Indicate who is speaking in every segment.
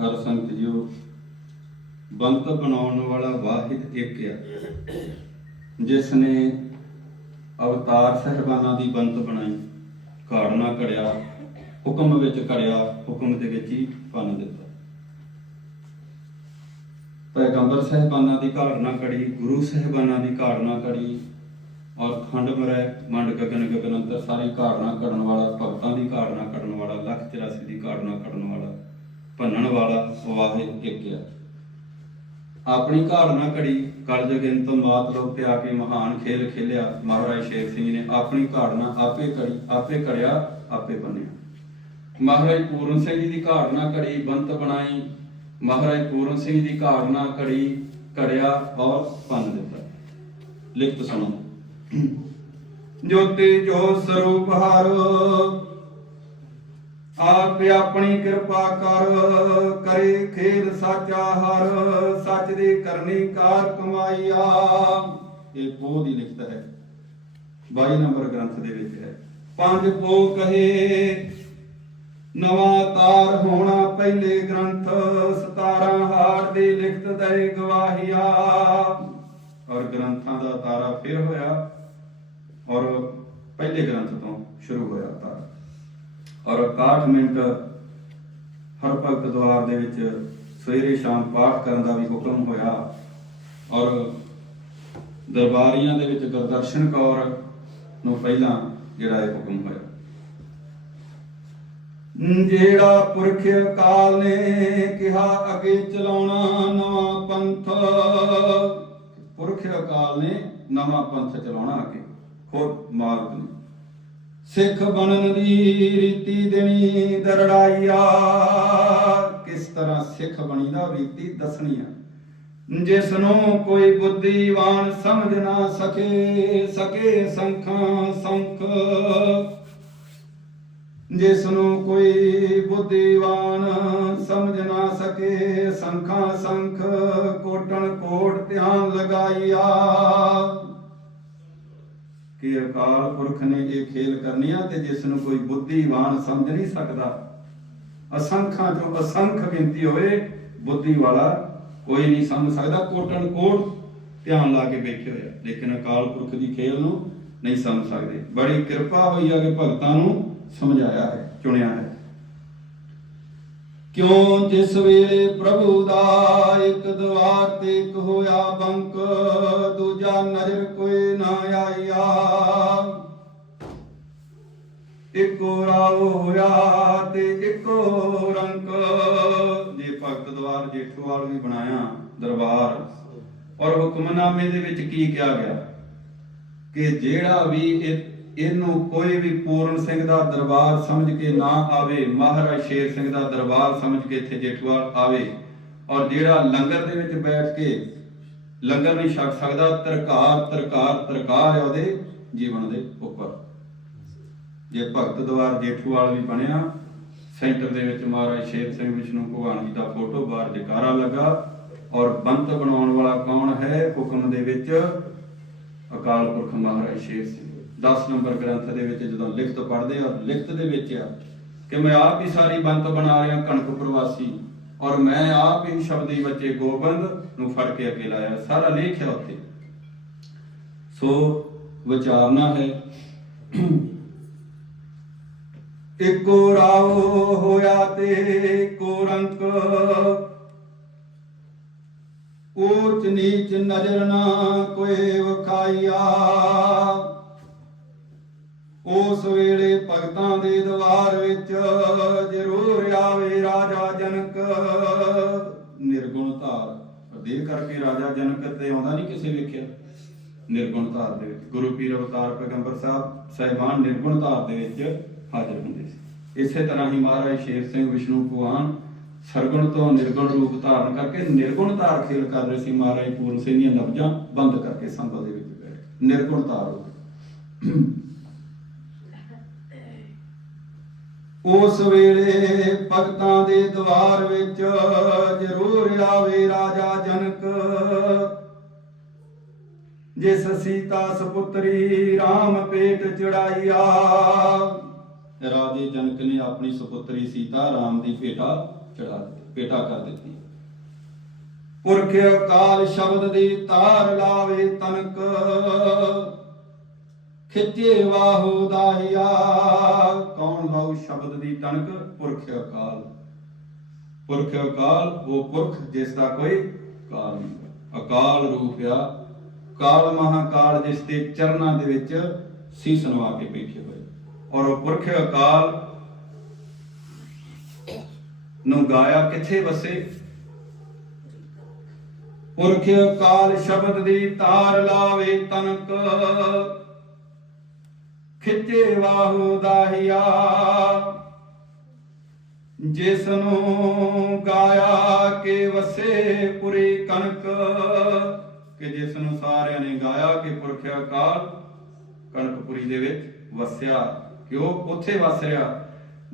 Speaker 1: ਹਰ ਸੰਤ JIO ਬੰਤ ਬਣਾਉਣ ਵਾਲਾ ਵਾਹਿਦ ਇੱਕ ਆ। ਜਿਸ ਨੇ ਅਵਤਾਰ ਸਹਿਬਾਨਾਂ ਦੀ ਬੰਤ ਬਣਾਈ, ਘਾੜਨਾ ਘੜਿਆ ਹੁਕਮ ਵਿੱਚ ਘੜਿਆ ਹੁਕਮ ਦੇ ਵਿੱਚ ਹੀ ਪੰਨ ਦਿੱਤਾ। ਪੈਗੰਬਰ ਸਹਿਬਾਨਾਂ ਦੀ ਘਾੜਨਾ ਘੜੀ ਗੁਰੂ ਸਹਿਬਾਨਾਂ ਦੀ ਘਾੜਨਾ ਘੜੀ ਔਰ ਖੰਡ ਮਰੈ, ਮੰਡ ਗਗਨ ਗਗਨ ਅੰਤਰ ਸਾਰੀ ਘਾੜਨਾ ਕਰਨ ਵਾਲਾ, ਭਗਤਾਂ ਦੀ ਘਾੜਨਾ ਕਰਨ ਵਾਲਾ, ਲੱਖ 84 ਦੀ ਘਾੜਨਾ ਕਰਨ ਵਾਲਾ ਭੰਨਣ ਵਾਲਾ ਵਾਹਿਦ ਇੱਕ ਆਪਣੀ ਘਾੜਨਾ ਘੜੀ ਕਲਯੁਗਿੰ ਤੋਂ ਮਾਤ ਲੋਕ ਤੇ ਆ ਕੇ ਮਹਾਨ ਖੇਲ ਖੇਲਿਆ। ਮਹਾਰਾਜ ਸ਼ੇਰ ਸਿੰਘ ਨੇ ਆਪਣੀ ਘਾੜਨਾ ਆਪੇ ਘੜੀ ਆਪੇ ਘੜਿਆ ਆਪੇ ਬੰਨਿਆ। ਮਹਾਰਾਜ ਪੂਰਨ ਸਿੰਘ ਜੀ ਦੀ ਘਾੜਨਾ ਘੜੀ ਬੰਤ ਬਣਾਈ। ਮਹਾਰਾਜ ਪੂਰਨ ਸਿੰਘ ਦੀ ਘਾੜਨਾ ਘੜੀ ਘੜਿਆ ਔਰ ਪੰਨ ਦਿੱਤਾ। ਲਿਖਤ ਸੁਣੋ। ਜੋਤੀ ਜੋ ਸਰੂਪ ਹਾਰੋ ਆਪ ਆਪਣੀ ਕਿਰਪਾ ਕਰ, ਕਰੇ ਖੇਲ ਸਾਚਾ ਹਰ, ਸੱਚ ਦੀ ਕਰਨੀ ਕਾਰ ਕਮਾਈਆ। ਇਹ ਪੋਹ ਦੀ ਲਿਖਤ ਹੈ। 22 ਨੰਬਰ ਗ੍ਰੰਥ ਦੇ ਵਿੱਚ ਹੈ। ਪੰਜ ਪੋ ਕਹੇ, ਨਵਾਂ ਤਾਰ ਹੋਣਾ ਪਹਿਲੇ ਗ੍ਰੰਥ 17 ਹਾਰ ਦੀ ਲਿਖਤ ਦੇ ਗਵਾਹੀਆ। ਔਰ ਗ੍ਰੰਥਾਂ ਦਾ ਤਾਰਾ ਫਿਰ ਹੋਇਆ, ਔਰ ਪਹਿਲੇ ਗ੍ਰੰਥ ਤੋਂ ਸ਼ੁਰੂ ਹੋਇਆ ਔਰ 61 ਮਿੰਟ ਹਰ ਭਗਤ ਦਵਾਰ ਦੇ ਵਿੱਚ ਸਵੇਰੇ ਸ਼ਾਮ ਪਾਠ ਕਰਨ ਦਾ ਵੀ ਹੁਕਮ ਹੋਇਆ। ਔਰ ਦਰਬਾਰੀਆਂ ਦੇ ਵਿੱਚ ਗੁਰਦਰਸ਼ਨ ਕੌਰ ਨੂੰ ਪਹਿਲਾਂ ਜਿਹੜਾ ਇਹ ਹੁਕਮ ਹੋਇਆ। ਜਿਹੜਾ ਪੁਰਖ ਅਕਾਲ ਨੇ ਕਿਹਾ, ਅੱਗੇ ਚਲਾਉਣਾ ਨਵਾਂ ਪੰਥ। ਪੁਰਖ ਅਕਾਲ ਨੇ ਨਵਾਂ ਪੰਥ ਚਲਾਉਣਾ ਅੱਗੇ। ਹੋਰ ਮਾਰਗ ਨੇ ਸਿੱਖ ਬਣਨ ਦੀ ਰੀਤੀ ਦੇਣੀ ਦਰੜਾਈਆ ਕਿਸ ਤਰ੍ਹਾਂ ਸਿੱਖ ਬਣੀਦਾ ਰੀਤੀ ਦੱਸਣੀ ਆ। ਜਿਸ ਨੂੰ ਕੋਈ ਬੁੱਧੀਵਾਨ ਸਮਝ ਨਾ ਸਕੇ ਸਕੇ ਸੰਖਾਂ ਸੰਖ। ਜਿਸ ਨੂੰ ਕੋਈ ਬੁੱਧੀਵਾਨ ਸਮਝ ਨਾ ਸਕੇ, ਸੰਖਾਂ ਸੰਖ। ਕੋਟਣ ਕੋਟ ਧਿਆਨ ਲਗਾਈਆ ਕਿ ਅਕਾਲ ਪੁਰਖ ਨੇ ਇਹ ਖੇਲ ਕਰਨੀ ਆ ਤੇ ਜਿਸ ਨੂੰ ਕੋਈ ਬੁੱਧੀਵਾਨ ਸਮਝ ਨਹੀਂ ਸਕਦਾ। ਅਸੰਖਾਂ ਚੋਂ ਅਸੰਖ ਗਿਣਤੀ ਹੋਵੇ, ਬੁੱਧੀ ਵਾਲਾ ਕੋਈ ਨਹੀਂ ਸਮਝ ਸਕਦਾ। ਕੋਟਣ ਕੋਟ ਧਿਆਨ ਲਾ ਕੇ ਬੈਠੇ ਹੋਇਆ ਲੇਕਿਨ ਅਕਾਲ ਪੁਰਖ ਦੀ ਖੇਲ ਨੂੰ ਨਹੀਂ ਸਮਝ ਸਕਦੇ। ਬੜੀ ਕਿਰਪਾ ਹੋਈ ਆ ਕਿ ਭਗਤਾਂ ਨੂੰ ਸਮਝਾਇਆ ਹੈ, ਚੁਣਿਆ ਹੈ। ਕਿਉਂ ਜਿਸ ਵੇਲੇ ਪ੍ਰਭੂ ਦਾ ਇੱਕ ਦਵਾਰ ਤੇ ਇੱਕ ਹੋਇਆ ਬੰਕ, ਦੂਜਾ ਨਜ਼ਰ ਕੋਈ ਨਾ ਆਇਆ। ਇੱਕੋ ਰਾਵ ਹੋਇਆ ਤੇ ਇੱਕੋ ਰੰਕ ਜੇ ਭਗਤ ਦਵਾਰ ਜੇਠੂਵਾਲ ਵੀ ਬਣਾਇਆ ਦਰਬਾਰ, ਔਰ ਹੁਕਮਨਾਮੇ ਦੇ ਵਿੱਚ ਕੀ ਕਿਹਾ ਗਿਆ? ਕਿ ਜਿਹੜਾ ਵੀ ਇਹਨੂੰ ਕੋਈ ਵੀ ਪੂਰਨ ਸਿੰਘ ਦਾ ਦਰਬਾਰ ਸਮਝ ਕੇ ਨਾ ਆਵੇ, ਮਹਾਰਾਜ ਸ਼ੇਰ ਸਿੰਘ ਦਾ ਦਰਬਾਰ ਸਮਝ ਕੇ ਇੱਥੇ ਜੇਠੂਵਾਲ ਆਵੇ ਔਰ ਜਿਹੜਾ ਲੰਗਰ ਦੇ ਵਿੱਚ ਬੈਠ ਕੇ ਲੰਗਰ ਨਹੀਂ ਛਕ ਸਕਦਾ, ਤਰਕਾਰ ਤਰਕਾਰ ਤਰਕਾਰ ਹੈ ਉਹਦੇ ਜੀਵਨ ਦੇ ਉੱਪਰ। ਜੇ ਭਗਤ ਦਵਾਰ ਜੇਠੂਵਾਲ ਵੀ ਬਣਿਆ, ਸੈਂਟਰ ਦੇ ਵਿੱਚ ਮਹਾਰਾਜ ਸ਼ੇਰ ਸਿੰਘ ਵਿਸ਼ਨੂੰ ਭਗਵਾਨ ਜੀ ਦਾ ਫੋਟੋ ਬਾਹਰ ਜਕਾਰਾ ਲੱਗਾ ਔਰ ਬੰਤ ਬਣਾਉਣ ਵਾਲਾ ਕੌਣ ਹੈ? ਹੁਕਮ ਦੇ ਵਿੱਚ ਅਕਾਲ ਪੁਰਖ ਮਹਾਰਾਜ ਸ਼ੇਰ ਸਿੰਘ। 10 ਨੰਬਰ ਗ੍ਰੰਥ ਦੇ ਵਿੱਚ ਜਦੋਂ ਲਿਖਤ ਪੜ੍ਹਦੇ ਆ, ਲਿਖਤ ਦੇ ਵਿੱਚ ਆ ਕਿ ਮੈਂ ਆਪ ਹੀ ਸਾਰੀ ਬੰਤ ਬਣਾ ਰਿਹਾ ਕਣਕ ਪ੍ਰਵਾਸੀ, ਔਰ ਮੈਂ ਆਪ ਹੀ ਸ਼ਬਦੀ ਬੱਚੇ ਗੋਬਿੰਦ ਨੂੰ ਫੜ ਕੇ ਅੱਗੇ ਲਾਇਆ, ਸਾਰਾ ਲਿਖਿਆ ਉੱਥੇ। ਸੋ ਵਿਚਾਰਨਾ ਹੈ, ਇੱਕੋ ਰਾਵ ਹੋਇਆ ਤੇ ਇੱਕੋ ਰੰਕ ਊਚ ਨੀਚ ਨਜ਼ਰ ਨਾ ਕੋਈ ਵਖਾਈਆ। ਉਸ ਵੇਲੇ ਭਗਤਾਂ ਦੇ ਦਵਾਰ ਵਿੱਚ ਜ਼ਰੂਰ ਆਵੇ ਰਾਜਾ ਜਨਕ। ਨਿਰਗੁਣ ਧਾਰ ਦੇ ਕਰਕੇ ਰਾਜਾ ਜਨਕ ਤੇ ਆਉਂਦਾ ਨਹੀਂ ਕਿਸੇ ਵੇਖਿਆ। ਨਿਰਗੁਣ ਧਾਰ ਦੇ ਵਿੱਚ, ਗੁਰੂ ਪੀਰ ਅਵਤਾਰ ਪੈਗੰਬਰ ਸਾਹਿਬ ਸਹਿਬਾਨ ਨਿਰਗੁਣ ਧਾਰ ਦੇ ਵਿੱਚ ਹਾਜ਼ਰ ਹੁੰਦੇ ਸੀ। ਇਸੇ ਤਰ੍ਹਾਂ ਹੀ ਮਹਾਰਾਜ ਸ਼ੇਰ ਸਿੰਘ, ਵਿਸ਼ਨੂੰ, ਭਗਵਾਨ ਸਰਗੁਣ ਤੋਂ ਨਿਰਗੁਣ ਰੂਪ ਧਾਰਨ ਕਰਕੇ ਨਿਰਗੁਣ ਧਾਰ ਖੇਲ ਕਰ ਰਹੇ ਸੀ। ਮਹਾਰਾਜ ਪੂਰਨ ਸਿੰਘ ਦੀਆਂ ਨਬਜਾਂ ਬੰਦ ਕਰਕੇ ਸੰਗਤ ਦੇ ਵਿੱਚ ਬੈਠ। ਨਿਰਗੁਣ ਧਾਰ ਹੋ ਗਏ। ਉਸ ਵੇਲੇ ਭਗਤਾਂ ਦੇ ਦਵਾਰ ਵਿੱਚ ਜ਼ਰੂਰ ਆਵੇ ਰਾਜਾ ਜਨਕ, ਜਿਸ ਸੀਤਾ ਸੁਪੁੱਤਰੀ RAM ਪੇਟ ਚੜਾਈਆ ਰਾਜੇ ਜਨਕ ਨੇ ਆਪਣੀ ਸੁਪੁੱਤਰੀ ਸੀਤਾ RAM ਦੀ ਭੇਟਾ ਚੜਾ ਦਿੱਤੀ, ਪੇਟਾ ਕਰ ਦਿੱਤੀ। ਪੁਰਖ ਅਕਾਲ ਸ਼ਬਦ ਦੀ ਤਾਰ ਲਾਵੇ ਤਨਕ ਖਿੱਚੇ ਵਾਹੋ ਦਾਹਿਆ। ਕੌਣ ਲਾਉ ਸ਼ਬਦ ਦੀ ਤਨਕ ਪੁਰਖ ਅਕਾਲ। ਪੁਰਖ ਅਕਾਲ, ਉਹ ਪੁਰਖ ਜਿਸ ਦਾ ਕੋਈ ਕਾਲ ਨਹੀਂ ਅਕਾਲ ਰੂਪ ਆ। ਕਾਲ ਮਹਾਕਾਲ ਜਿਸ ਦੇ ਚਰਨਾਂ ਦੇ ਵਿੱਚ ਸੀਸ ਨਵਾ ਕੇ ਬੈਠੇ ਹੋਏ। ਔਰ ਉਹ ਪੁਰਖ ਅਕਾਲ ਨੂੰ ਗਾਇਆ ਕਿੱਥੇ ਵਸੇ? ਪੁਰਖ ਅਕਾਲ ਸ਼ਬਦ ਦੀ ਤਾਰ ਲਾਵੇ ਤਨਕ। ਖਿੱਚੇ ਵਾਹੂ ਦਾਹਿਆ। ਜਿਸ ਨੂੰ ਗਾਇਆ ਕੇ ਵਸੇ ਪੁਰੀ ਕਣਕ, ਕਿ ਜਿਸ ਨੂੰ ਸਾਰਿਆਂ ਨੇ ਗਾਇਆ ਕਿ ਪੁਰਖਿਆ ਕਾਲ ਕਣਕਪੁਰੀ ਦੇ ਵਿੱਚ ਵਸਿਆ। ਕਿ ਉਹ ਉੱਥੇ ਵਸ ਰਿਹਾ।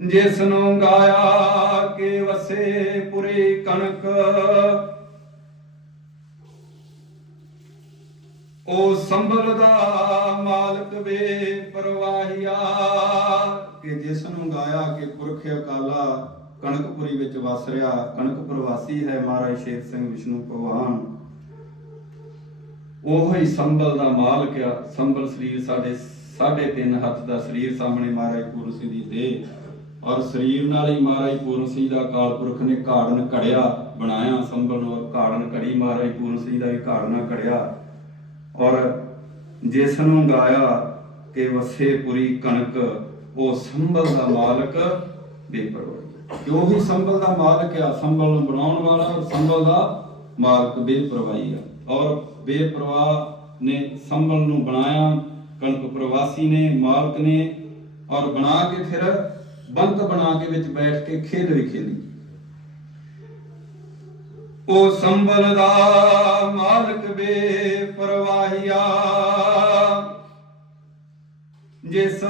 Speaker 1: ਜਿਸ ਨੂੰ ਗਾਇਆ ਕੇ ਵਸੇ ਪੁਰੀ ਕਣਕ ਉਹ ਸੰਭਲ ਦਾ ਮਾਲਕ ਵੇ ਪਰਵਾਹੀਆ, ਕਿ ਜਿਸ ਨੂੰ ਗਾਇਆ ਕਿ ਪੁਰਖ ਅਕਾਲਾ ਕਣਕਪੁਰੀ ਵਿੱਚ ਵਸ ਰਿਹਾ ਕਣਕ ਪ੍ਰਵਾਸੀ ਹੈ ਮਹਾਰਾਜ ਸ਼ੇਰ ਸਿੰਘ ਵਿਸ਼ਨੂੰ ਭਗਵਾਨ। ਉਹ ਹੀ ਸੰਭਲ ਦਾ ਮਾਲਕ ਆ, ਸੰਭਲ ਸਰੀਰ ਸਾਡੇ, ਸਾਢੇ ਤਿੰਨ ਹੱਥ ਦਾ ਸਰੀਰ ਸਾਹਮਣੇ ਮਹਾਰਾਜ ਪੂਰਨ ਸਿੰਘ ਦੀ ਦੇਹ ਔਰ ਸਰੀਰ ਨਾਲ ਹੀ ਮਹਾਰਾਜ ਪੂਰਨ ਸਿੰਘ ਦਾ ਕਾਲ ਪੁਰਖ ਨੇ ਘਾੜਨ ਘੜਿਆ, ਬਣਾਇਆ ਸੰਭਲ ਨੂੰ ਘਾੜਨ ਘੜੀ ਮਹਾਰਾਜ ਪੂਰਨ ਸਿੰਘ ਦਾ ਵੀ ਘਾੜਨਾ ਘੜਿਆ। ਔਰ ਜਿਸ ਨੂੰ ਗਾਇਆ ਕਿ ਵਸੇ ਪੁਰੀ ਕਣਕ, ਉਹ ਸੰਭਲ ਦਾ ਮਾਲਕ ਬੇਪਰਵਾਹੀ। ਕਿ ਵੀ ਸੰਭਲ ਦਾ ਮਾਲਕ ਆ? ਸੰਭਲ ਨੂੰ ਬਣਾਉਣ ਵਾਲਾ ਸੰਭਲ ਦਾ ਮਾਲਕ ਬੇਪਰਵਾਹੀ ਆ। ਔਰ ਬੇਪਰਵਾਹ ਨੇ ਸੰਭਲ ਨੂੰ ਬਣਾਇਆ, ਕਣਕ ਪ੍ਰਵਾਸੀ ਨੇ, ਮਾਲਕ ਨੇ, ਔਰ ਬਣਾ ਕੇ ਫਿਰ ਬੰਤ ਬਣਾ ਕੇ ਵਿੱਚ ਬੈਠ ਕੇ ਖੇਡ ਵੀ ਖੇਲੀ ਉਹ ਸੰਭਲ ਦਾ ਮਾਲਕ ਬੇ ਜਿਸ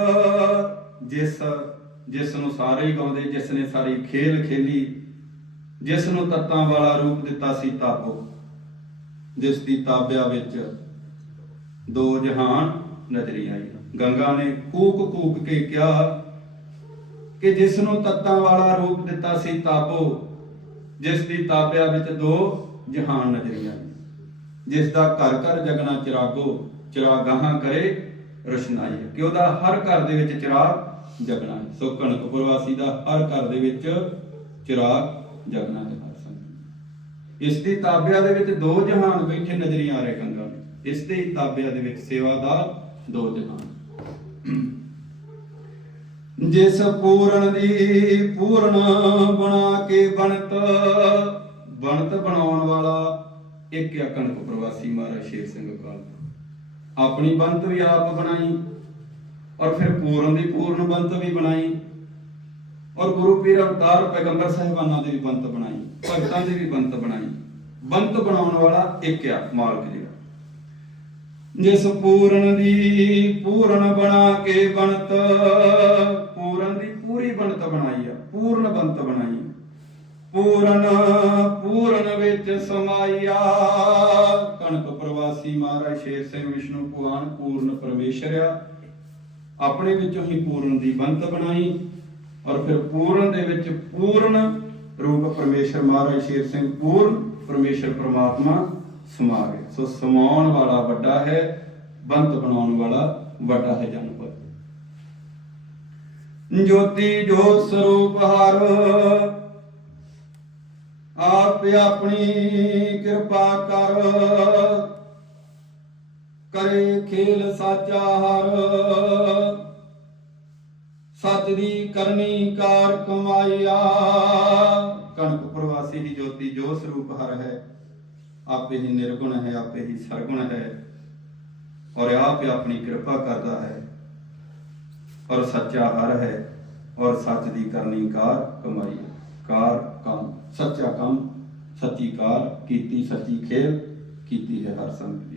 Speaker 1: ਜਿਸ ਜਿਸ ਨੂੰ ਸਾਰੇ ਗਾਉਂਦੇ, ਜਿਸ ਨੇ ਸਾਰੀ ਖੇਲ ਖੇਲੀ, ਜਿਸ ਨੂੰ ਤੱਤਾਂ ਵਾਲਾ ਰੂਪ ਦਿੱਤਾ ਸੀ ਤਾਪੋ, ਜਿਸ ਦੀ ਤਾਬਿਆ ਵਿੱਚ ਦੋ ਜਹਾਨ ਨਜ਼ਰੀ ਆਈ। ਗੰਗਾ ਨੇ ਕੂਕ ਕੂਕ ਕੇ ਕਿਹਾ ਕਿ ਜਿਸ ਨੂੰ ਤੱਤਾਂ ਵਾਲਾ ਰੂਪ ਦਿੱਤਾ ਸੀ ਤਾਪੋ ਜਿਸ ਦੀ ਤਾਬਿਆ ਵਿੱਚ ਦੋ ਜਹਾਨ ਨਜ਼ਰੀ ਜਿਸ ਦਾ ਘਰ ਘਰ ਜਗਣਾ ਚਿਰਾਗੋ, ਚਿਰਾਗਾਹਾਂ ਕਰੇ, ਰੋਸ਼ਨਾਈ ਕਿ ਉਹਦਾ ਹਰ ਘਰ ਦੇ ਵਿੱਚ ਚਿਰਾਗ ਜਗਣਾ ਹੈ? ਸੋ ਕਣਕ ਪ੍ਰਵਾਸੀ ਦਾ ਹਰ ਘਰ ਦੇ ਵਿੱਚ ਚਿਰਾਗ ਜਗਣਾ ਹੈ ਹਰ ਇਸ ਦੀ ਤਾਬਿਆ ਦੇ ਵਿੱਚ ਦੋ ਜਹਾਨ ਬੈਠੇ ਨਜ਼ਰੀਆਂ ਆ ਰਹੇ ਗੰਗਾ ਨੂੰ ਇਸ ਦੇ ਤਾਬਿਆ ਦੇ ਵਿੱਚ ਸੇਵਾ ਦਾ ਦੋ ਜਹਾਨ। ਜਿਸ ਪੂਰਨ ਦੀ ਪੂਰਨ ਬਣਾ ਕੇ ਬਣਤ ਬਣਤ ਬਣਾਉਣ ਵਾਲਾ ਇੱਕ ਅਕਣਕ ਪ੍ਰਵਾਸੀ ਮਹਾਰਾਜ ਸ਼ੇਰ ਸਿੰਘ ਅਕਾਲ ਆਪਣੀ ਬੰਤ ਵੀ ਆਪ ਬਣਾਈ ਔਰ ਫਿਰ ਪੂਰਨ ਦੀ ਪੂਰਨ ਬੰਤ ਵੀ ਬਣਾਈ ਔਰ ਗੁਰੂ ਪੀਰ ਅਵਤਾਰ ਪੈਗੰਬਰ ਸਾਹਿਬਾਨਾਂ ਦੀ ਵੀ ਬੰਤ ਬਣਾਈ, ਭਗਤਾਂ ਦੀ ਵੀ ਬੰਤ ਬਣਾਈ। ਬੰਤ ਬਣਾਉਣ ਵਾਲਾ ਇੱਕ ਆ ਮਾਲਕ ਜਿਹੜਾ। ਜਿਸ ਪੂਰਨ ਦੀ ਪੂਰਨ ਬਣਾ ਕੇ ਬਣਤ ਪੂਰੀ ਬਣਤ ਪੂਰਨ ਬੰਤ ਬਣਾਈ। ਪੂਰਨ ਪੂਰਨ ਵਿੱਚ ਸਮਾਈਆ ਕਣਕ ਪ੍ਰਵਾਸੀ ਮਹਾਰਾਜ ਸ਼ੇਰ ਸਿੰਘ ਵਿਸ਼ਨੂੰ ਭਗਵਾਨ ਪੂਰਨ ਪਰਮੇਸ਼ਰ ਆਪਣੇ ਵਿੱਚੋਂ ਹੀ ਪੂਰਨ ਦੀ ਬੰਤ ਬਣਾਈ ਔਰ ਫਿਰ ਪੂਰਨ ਦੇ ਵਿੱਚ ਪੂਰਨ ਰੂਪ ਪਰਮੇਸ਼ਰ ਮਹਾਰਾਜ ਸ਼ੇਰ ਸਿੰਘ ਪੂਰਨ ਪਰਮੇਸ਼ਰ ਪ੍ਰਮਾਤਮਾ ਸਮਾ ਗਏ ਸੋ ਸਮਾਉਣ ਵਾਲਾ ਵੱਡਾ ਹੈ, ਬੰਤ ਬਣਾਉਣ ਵਾਲਾ ਵੱਡਾ ਹੈ ਜਨਪਤ ਜੋਤੀ ਜੋਤ ਸਰੂਪ ਹਰ। ਆਪ ਆਪਣੀ ਕਿਰਪਾ ਕਰ। ਕਰੇ ਖੇਲ ਸਾਚਾ ਹਰ। ਸੱਚ ਦੀ ਕਰਨੀ ਕਾਰ ਕਮਾਈਆ ਕਣਕ ਪ੍ਰਵਾਸੀ ਦੀ ਜੋਤੀ ਜੋ ਸਰੂਪ ਹਰ ਹੈ। ਆਪੇ ਹੀ ਨਿਰਗੁਣ ਹੈ, ਆਪੇ ਹੀ ਸਰਗੁਣ ਹੈ। ਔਰ ਆਪ ਆਪਣੀ ਕਿਰਪਾ ਕਰਦਾ ਹੈ। ਔਰ ਸੱਚਾ ਹਰ ਹੈ ਔਰ ਸੱਚ ਦੀ ਕਰਨੀ ਕਾਰ ਕਮਾਈ ਕਾਰ ਕੰਮ, ਸੱਚਾ ਕੰਮ, ਸੱਚੀ ਕਾਰ ਕੀਤੀ, ਸੱਚੀ ਖੇਲ ਕੀਤੀ ਹੈ ਹਰ ਸੰਗਤ।